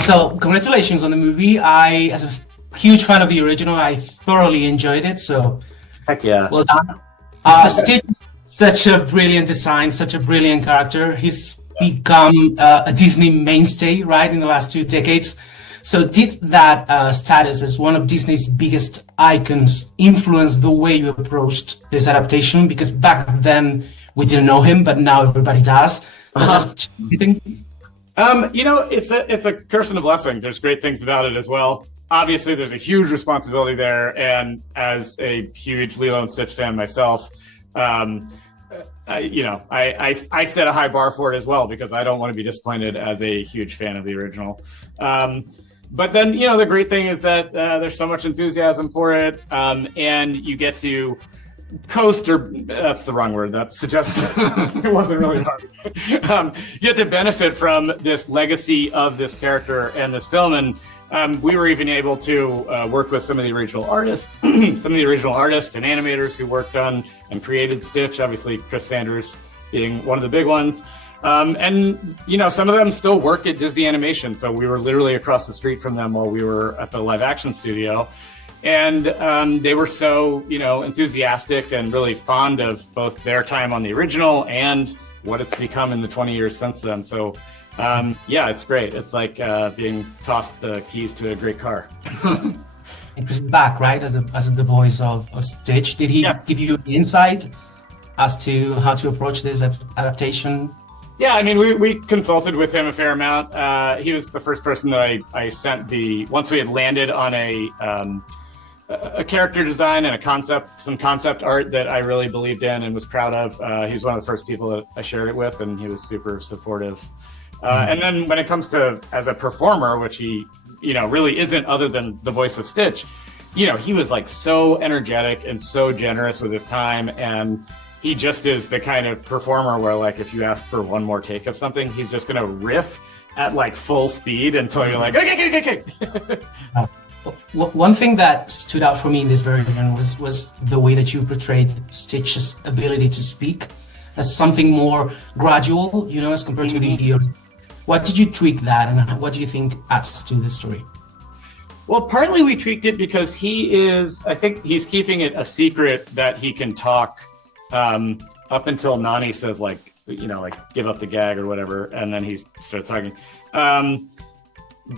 So congratulations on the movie. As a huge fan of the original, I thoroughly enjoyed it. So Heck yeah. well done. Stitch, such a brilliant design, such a brilliant character. He's become a Disney mainstay, right, in the last 2 decades. So did that status as one of Disney's biggest icons influence the way you approached this adaptation? Because back then we didn't know him, but now everybody does. You know, it's a curse and a blessing. There's great things about it as well. Obviously, there's a huge responsibility there, and as a huge Lilo and Stitch fan myself, I set a high bar for it as well because I don't want to be disappointed as a huge fan of the original. But then, you know, the great thing is that there's so much enthusiasm for it, and you get to coast, or that's the wrong word, that suggests it wasn't really hard. You get to benefit from this legacy of this character and this film, and we were even able to work with some of the original artists, and animators who worked on and created Stitch, obviously Chris Sanders being one of the big ones. And, you know, some of them still work at Disney Animation, so we were literally across the street from them while we were at the live action studio. And they were so, you know, enthusiastic and really fond of both their time on the original and what it's become in the 20 years since then. So, yeah, it's great. It's like being tossed the keys to a great car. It was back, right, as the voice of Stitch. Did he give you insight as to how to approach this adaptation? Yeah, I mean, we consulted with him a fair amount. He was the first person that I sent once we had landed on a character design and some concept art that I really believed in and was proud of. He was one of the first people that I shared it with, and he was super supportive. And then when it comes to as a performer, which he, you know, really isn't other than the voice of Stitch, you know, he was like so energetic and so generous with his time, and he just is the kind of performer where, like, if you ask for one more take of something, he's just going to riff at like full speed until you're like, okay. One thing that stood out for me in this version was the way that you portrayed Stitch's ability to speak as something more gradual, you know, as compared to the. What did you tweak that, and what do you think adds to the story? Well, partly we tweaked it because I think he's keeping it a secret that he can talk up until Nani says, like, you know, like, give up the gag or whatever, and then he starts talking.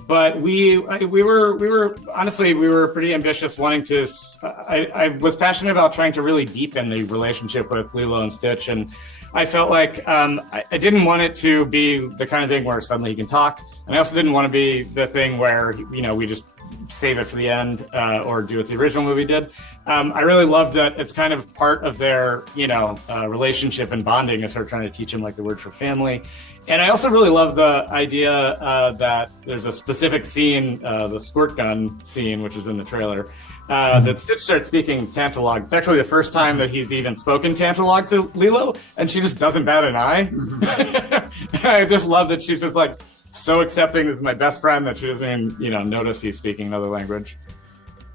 But we were honestly, we were pretty ambitious, wanting to. I was passionate about trying to really deepen the relationship with Lilo and Stitch, and I felt like I didn't want it to be the kind of thing where suddenly he can talk, and I also didn't want to be the thing where, you know, we just save it for the end or do what the original movie did. I really love that it's kind of part of their, you know, relationship and bonding is her trying to teach him like the word for family. And I also really love the idea that there's a specific scene, the squirt gun scene, which is in the trailer, that Stitch starts speaking Tantalog. It's actually the first time that he's even spoken Tantalog to Lilo, and she just doesn't bat an eye. I just love that she's just like so accepting. This is my best friend, that she doesn't even, you know, notice he's speaking another language.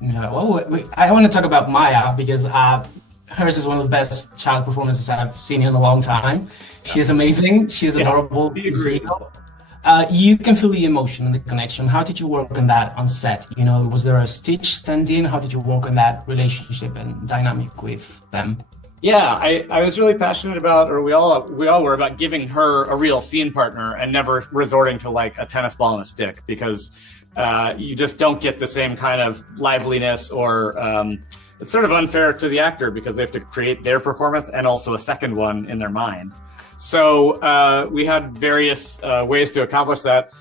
Yeah, well, I want to talk about Maia because hers is one of the best child performances I've seen in a long time. She is amazing. She is adorable. You can feel the emotion and the connection. How did you work on that on set? You know, was there a Stitch stand-in? How did you work on that relationship and dynamic with them? Yeah, I was really passionate about, or we all were, about giving her a real scene partner and never resorting to like a tennis ball and a stick, because you just don't get the same kind of liveliness, or it's sort of unfair to the actor because they have to create their performance and also a second one in their mind. So we had various ways to accomplish that.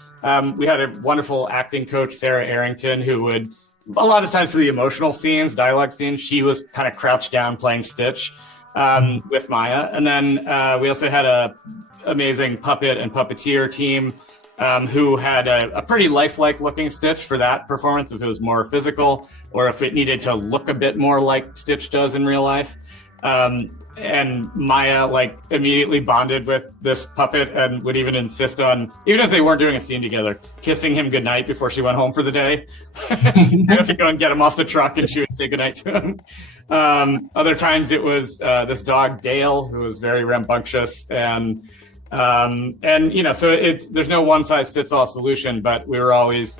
We had a wonderful acting coach, Sarah Arrington, who would, a lot of times for the emotional scenes, dialogue scenes, she was kind of crouched down playing Stitch with Maia. And then we also had a amazing puppet and puppeteer team who had a pretty lifelike looking Stitch for that performance, if it was more physical or if it needed to look a bit more like Stitch does in real life. And Maia like immediately bonded with this puppet and would even insist on, even if they weren't doing a scene together, kissing him goodnight before she went home for the day. I have to go and get him off the truck and she would say goodnight to him. Other times it was this dog Dale, who was very rambunctious and And, you know, so there's no one size fits all solution, but we were always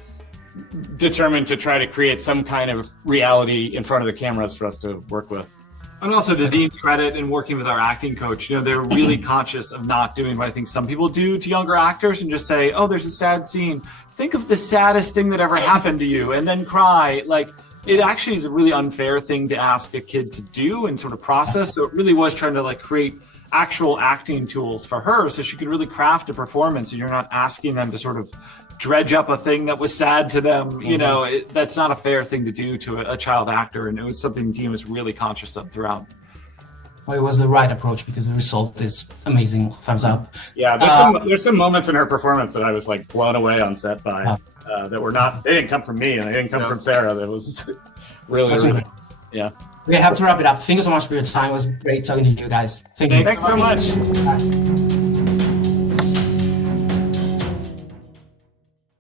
determined to try to create some kind of reality in front of the cameras for us to work with. And also to Dean's credit in working with our acting coach, you know, they're really conscious of not doing what I think some people do to younger actors and just say, oh, there's a sad scene. Think of the saddest thing that ever happened to you and then cry. Like, it actually is a really unfair thing to ask a kid to do and sort of process. So it really was trying to like create actual acting tools for her so she could really craft a performance and you're not asking them to sort of dredge up a thing that was sad to them. You know, that's not a fair thing to do to a child actor. And it was something Dean was really conscious of throughout. Well, it was the right approach because the result is amazing. Thumbs up. Yeah, there's some moments in her performance that I was like blown away on set by that were not, they didn't come from me and they didn't come from Sarah. That was really, yeah. We have to wrap it up. Thank you so much for your time. It was great talking to you guys. Thank you. Thanks so much.